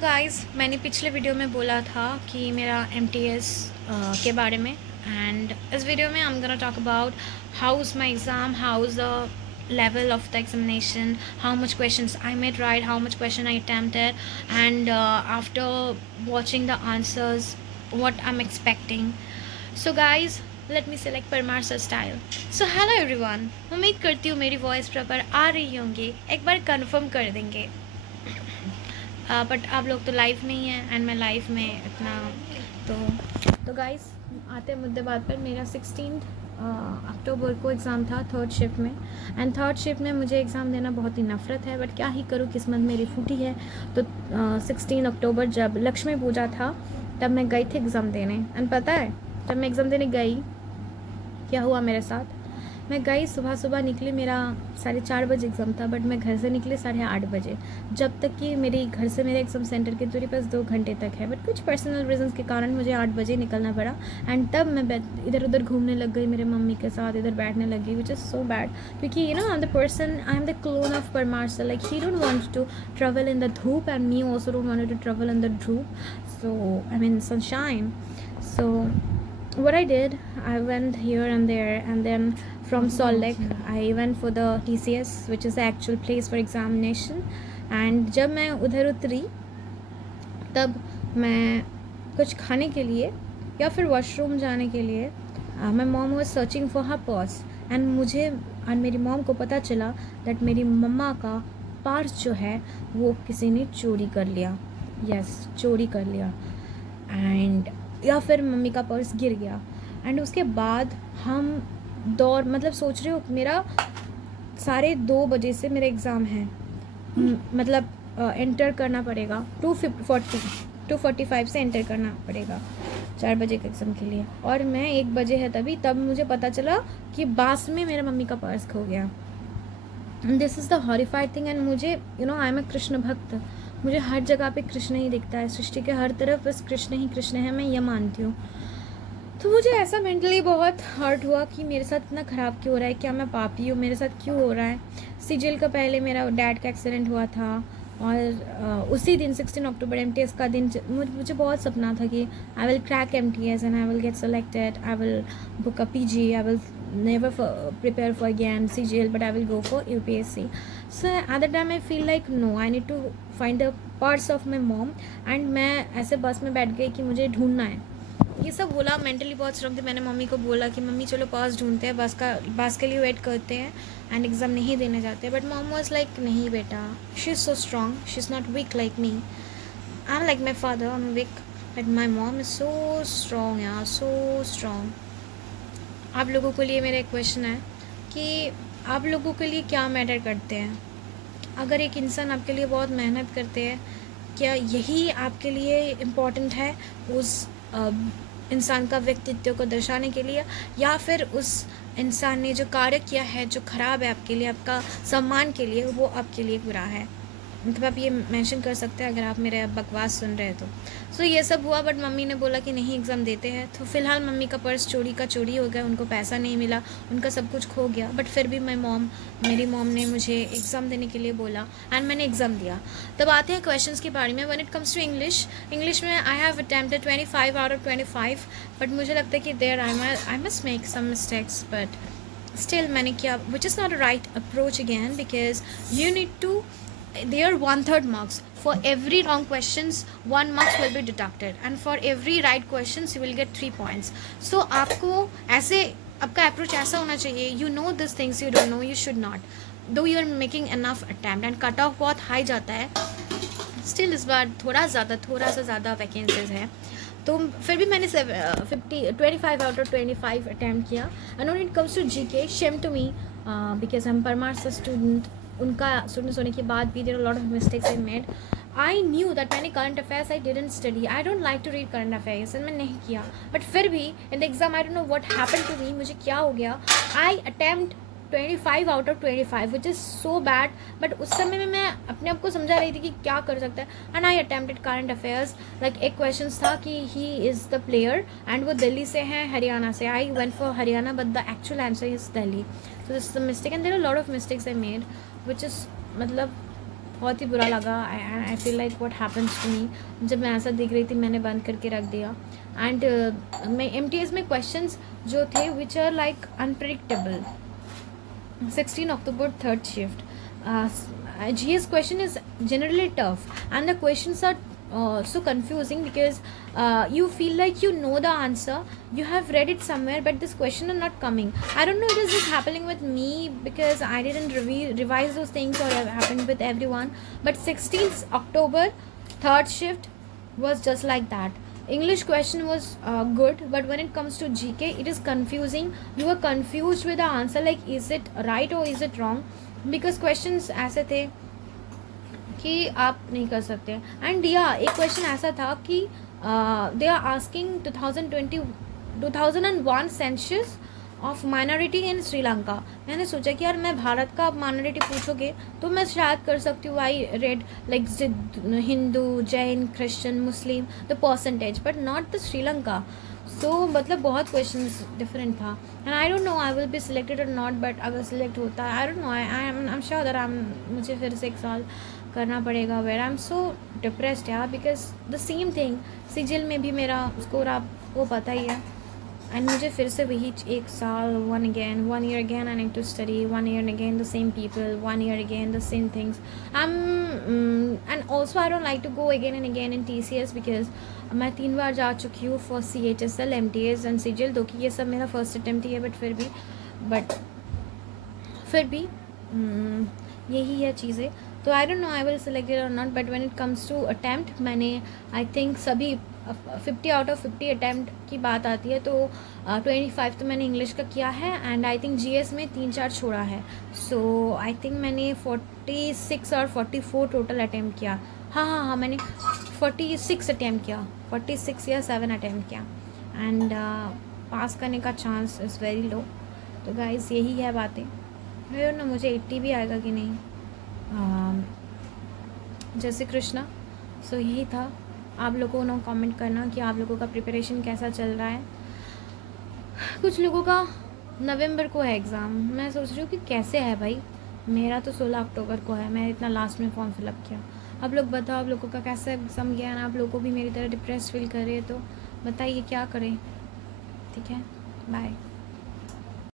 Guys, मैंने पिछले video में बोला था कि मेरा एमटीएस के बारे में। एंड इस वीडियो में I am gonna talk about how is my exam, how is the level of the examination, how much questions I made right, how much question I attempted, and after watching the answers, what I'm expecting. So guys, let me select Parmar's style. So hello everyone, उम्मीद करती हूँ मेरी voice proper आ रही होंगी, एक बार confirm कर देंगे। But आप लोग तो लाइव में ही हैं एंड मैं लाइव में इतना तो गाइस आते हैं मुद्दे बात पर। मेरा 16 अक्टूबर को एग्ज़ाम था थर्ड शिफ्ट में। एंड थर्ड शिफ्ट में मुझे एग्ज़ाम देना बहुत ही नफ़रत है, बट क्या ही करूँ, किस्मत मेरी फूटी है। तो 16 अक्टूबर जब लक्ष्मी पूजा था तब मैं गई थी एग्ज़ाम देने। एंड पता है जब मैं एग्ज़ाम देने गई क्या हुआ मेरे साथ? मैं गई सुबह निकली, मेरा 4:30 बजे एग्ज़ाम था, बट मैं घर से निकली 8:30 बजे। जब तक कि मेरी घर से मेरे एग्ज़ाम सेंटर की दूरी बस 2 घंटे तक है, बट कुछ पर्सनल रीजंस के कारण मुझे 8 बजे निकलना पड़ा। एंड तब मैं इधर उधर घूमने लग गई, मेरे मम्मी के साथ इधर बैठने लग गई, विच इज़ सो बैड। क्योंकि I am the person, I am the clone of Parmar sir. Like he don't want to travel in the dhoop and me also don't want to travel in the dhoop, so I mean sunshine. So what I did, I went here and there, and then from Salt Lake I went for the TCS, which is the actual place for examination. And जब मैं उधर उतरी तब मैं कुछ खाने के लिए या फिर वॉशरूम जाने के लिए my mom was searching for her purse, and मुझे और मेरी मॉम को पता चला that मेरी मम्मा का पर्स जो है वो किसी ने चोरी कर लिया। यस, चोरी कर लिया। एंड या फिर मम्मी का पर्स गिर गया। एंड उसके बाद हम मतलब सोच रहे हो, मेरा 2:30 बजे से मेरा एग्ज़ाम है। मतलब एंटर करना पड़ेगा 2:45 से एंटर करना पड़ेगा 4 बजे के एग्ज़ाम के लिए, और मैं 1 बजे है तब मुझे पता चला कि बास में मेरा मम्मी का पर्स खो गया। This is the horrified thing. And मुझे आई एम ए कृष्ण भक्त, मुझे हर जगह पे कृष्ण ही दिखता है, सृष्टि के हर तरफ बस कृष्ण ही कृष्ण है, मैं ये मानती हूँ। तो मुझे ऐसा मेंटली बहुत हर्ट हुआ कि मेरे साथ इतना ख़राब क्यों हो रहा है, क्या मैं पापी हूँ, मेरे साथ क्यों हो रहा है। सीजीएल का पहले मेरा डैड का एक्सीडेंट हुआ था, और उसी दिन 16 अक्टूबर एमटीएस का दिन मुझे बहुत सपना था कि I will crack MTS and I will get selected, I will book a PG, I will never prepare for again CGL, but I will go for UPSC. So at that time I feel like no, I need to find the purse of my mom. And मैं ऐसे बस में बैठ गई कि मुझे ढूंढना है। ये सब बोला, मेंटली बहुत स्ट्रॉन्ग थी। मैंने मम्मी को बोला कि मम्मी चलो पर्स ढूंढते हैं, बस के लिए वेट करते हैं एंड एग्ज़ाम नहीं देने जाते। बट मॉम वाज लाइक नहीं बेटा, she is so strong, she is not weak like me. I am like my father, I am weak, but my mom is so strong यार, so strong. आप लोगों के लिए मेरा एक क्वेश्चन है कि आप लोगों के लिए क्या मैटर करते हैं? अगर एक इंसान आपके लिए बहुत मेहनत करते हैं, क्या यही आपके लिए इम्पोर्टेंट है उस इंसान का व्यक्तित्व को दर्शाने के लिए, या फिर उस इंसान ने जो कार्य किया है जो ख़राब है आपके लिए, आपका सम्मान के लिए, वो आपके लिए बुरा है? मतलब आप ये मेंशन कर सकते हैं अगर आप मेरे बकवास सुन रहे हैं तो। सो ये सब हुआ, बट मम्मी ने बोला कि नहीं एग्ज़ाम देते हैं। तो फ़िलहाल मम्मी का पर्स चोरी हो गया, उनको पैसा नहीं मिला, उनका सब कुछ खो गया। बट फिर भी मेरी मॉम ने मुझे एग्ज़ाम देने के लिए बोला एंड मैंने एग्ज़ाम दिया। तब आते हैं क्वेश्चंस के बारे में। When it comes to English में I have attempted 25 out of 25, but मुझे लगता है कि there I must make some mistakes, but still मैंने किया, which is not a right approach again, because you need to, they are 1/3 marks. For every wrong questions 1 marks will be deducted, and for every right questions you will get 3 points. So आपको ऐसे, आपका approach ऐसा होना चाहिए, you know these things, you don't know, you should not, though you are making enough attempt and cut off बहुत high जाता है, still इस बार थोड़ा सा ज़्यादा वैकेंसीज है। तो फिर भी मैंने 25 आउट ऑफ 25 अटैम्प्ट किया। And when it comes to GK, shame to me, because I am Parmar student. उनका स्टूडेंट्स होने के बाद भी there are lot of mistakes I made. I knew that मैंने current affairs I didn't study, I don't like to read current affairs, and मैं नहीं किया। But फिर भी in the exam I don't know what happened to me, मुझे क्या हो गया, I attempt 25 out of 25, which is so bad. But उस समय में मैं अपने आप को समझा रही थी कि क्या कर सकता है, and I attempted current affairs. Like एक क्वेश्चन था कि he is the player and वो दिल्ली से हैं, हरियाणा से। I went for Haryana, but the actual answer is Delhi. So this is the mistake, and there are lot of mistakes I made, which is मतलब बहुत ही बुरा लगा. I feel like what happens to me. जब मैं ऐसा देख रही थी मैंने बंद करके रख दिया. एंड मैं MTS में क्वेश्चंस जो थे which are like unpredictable. 16 October third shift. GS question is generally tough and the questions are so confusing because you feel like you know the answer, you have read it somewhere, but this question are not coming. I don't know it is just happening with me because I didn't revise those things, or it happened with everyone. But 16th October third shift was just like that. English question was good, but when it comes to GK it is confusing. You are confused with the answer, like is it right or is it wrong, because questions ऐसे थे कि आप नहीं कर सकते. And या एक question ऐसा था कि they are asking 2001 census of minority in Sri Lanka. मैंने सोचा कि यार मैं भारत का माइनॉरिटी पूछोगे तो मैं शायद कर सकती हूँ. I read like Hindu, Jain, Christian, Muslim, the percentage, but not the Sri Lanka. So मतलब बहुत क्वेश्चंस डिफरेंट था. And I don't know I will be selected और नॉट, बट अगर सिलेक्ट होता है I don't know, I am sure that मुझे फिर से 1 साल करना पड़ेगा. Where I am so depressed यार, बिकॉज द सेम थिंग सिजिल में भी मेरा स्कोर आपको पता ही है. एंड मुझे फिर से वही 1 साल, 1 year again I need to study, 1 year again the same people, 1 year again the same things. And also I don't like to go again and again in TCS because मैं 3 बार जा चुकी हूँ for CHSL, MTS and सिजिल, दो कि ये सब मेरा first attempt ही है. बट फिर भी यही है चीज़ें. तो I don't know I will selected और not, but when it comes to attempt मैंने आई थिंक सभी 50 out of 50 अटैम्प्ट की बात आती है तो 25 तो मैंने इंग्लिश का किया है. एंड आई थिंक GS में 3-4 छोड़ा है. सो आई थिंक मैंने 46 और 44 टोटल अटैम्प्ट किया. हाँ मैंने 46 अटैम्प्ट किया, 46 या 7 अटैम्प्ट किया. एंड पास करने का चांस इज़ वेरी लो. तो गाइस यही है बातें. ना मुझे 80 भी आएगा कि नहीं. जैसे कृष्णा. सो यही था. आप लोगों ने कमेंट करना कि आप लोगों का प्रिपरेशन कैसा चल रहा है. कुछ लोगों का नवंबर को है एग्ज़ाम. मैं सोच रही हूँ कि कैसे है भाई. मेरा तो 16 अक्टूबर को है. मैं इतना लास्ट में फॉर्म फिलअप किया. आप लोग बताओ आप लोगों का कैसा एग्ज़ाम गया ना. आप लोगों को भी मेरी तरह डिप्रेस फील कर रहे हैं तो बताइए क्या करें. ठीक है, बाय.